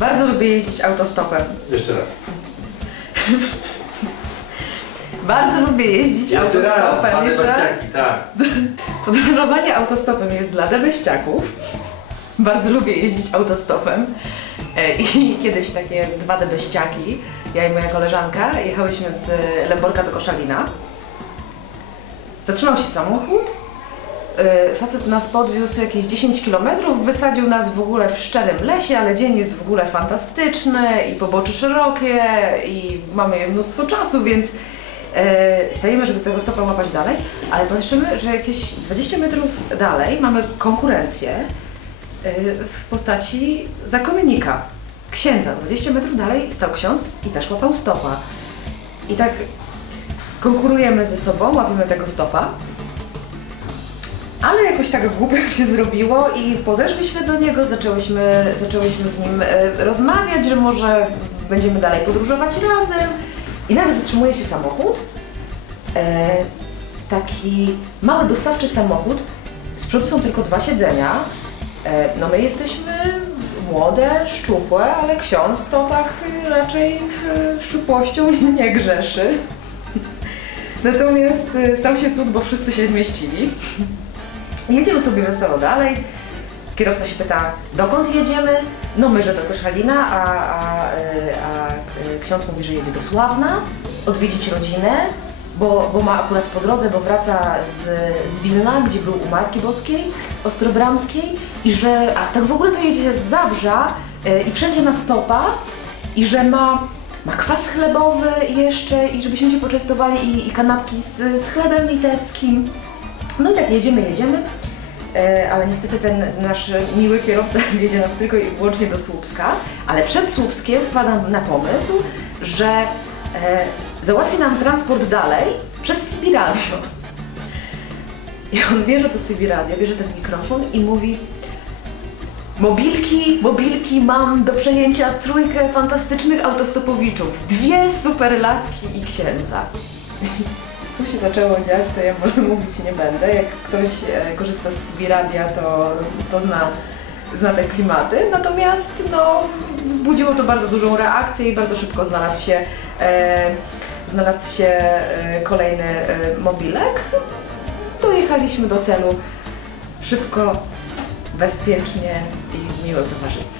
Bardzo lubię jeździć autostopem. Jeszcze raz. Bardzo lubię jeździć Jeszcze raz, autostopem. pane Jeszcze raz. Tak. Podróżowanie autostopem jest dla debeściaków. Bardzo lubię jeździć autostopem. E, I kiedyś takie dwa debeściaki, ja i moja koleżanka, jechałyśmy z Lęborka do Koszalina. Zatrzymał się samochód. E, Facet nas podwiózł jakieś 10 km, wysadził nas w ogóle w szczerym lesie, ale dzień jest w ogóle fantastyczny i pobocze szerokie i mamy mnóstwo czasu, więc e, stajemy, żeby tego stopa łapać dalej, ale patrzymy, że jakieś 20 metrów dalej mamy konkurencję e, w postaci zakonnika, księdza. 20 metrów dalej stał ksiądz i też łapał stopa. I tak konkurujemy ze sobą, łapiemy tego stopa. Ale jakoś tak głupio się zrobiło i podeszliśmy do niego, zaczęłyśmy, zaczęłyśmy z nim e, rozmawiać, że może będziemy dalej podróżować razem. I nagle zatrzymuje się samochód. E, taki mały dostawczy samochód. Z przodu są tylko dwa siedzenia. E, no my jesteśmy młode, szczupłe, ale ksiądz to tak raczej w- szczupłością nie grzeszy. Natomiast y, stał się cud, bo wszyscy się zmieścili. Jedziemy sobie wesoło dalej. Kierowca się pyta, dokąd jedziemy? No my, że do Koszalina, a, a, y, a y, ksiądz mówi, że jedzie do Sławna, odwiedzić rodzinę, bo, bo ma akurat po drodze, bo wraca z, z Wilna, gdzie był u Matki Boskiej, Ostrobramskiej i że, a tak w ogóle to jedzie z Zabrza y, i wszędzie na stopa i że ma, ma kwas chlebowy jeszcze i żebyśmy się poczęstowali i, i kanapki z, z chlebem litewskim. No i tak jedziemy, jedziemy, e, ale niestety ten nasz miły kierowca jedzie nas tylko i wyłącznie do Słupska, ale przed Słupskiem wpadam na pomysł, że e, załatwi nam transport dalej przez CB. I on bierze to CB bierze ten mikrofon i mówi Mobilki, mobilki, mam do przejęcia trójkę fantastycznych autostopowiczów, dwie super laski i księdza. Co się zaczęło dziać, to ja może mówić nie będę. Jak ktoś e, korzysta z CB Radia, to, to zna, zna te klimaty. Natomiast no, wzbudziło to bardzo dużą reakcję i bardzo szybko znalazł się, e, znalazł się e, kolejny e, mobilek. Dojechaliśmy do celu szybko, bezpiecznie i w miłym towarzystwie.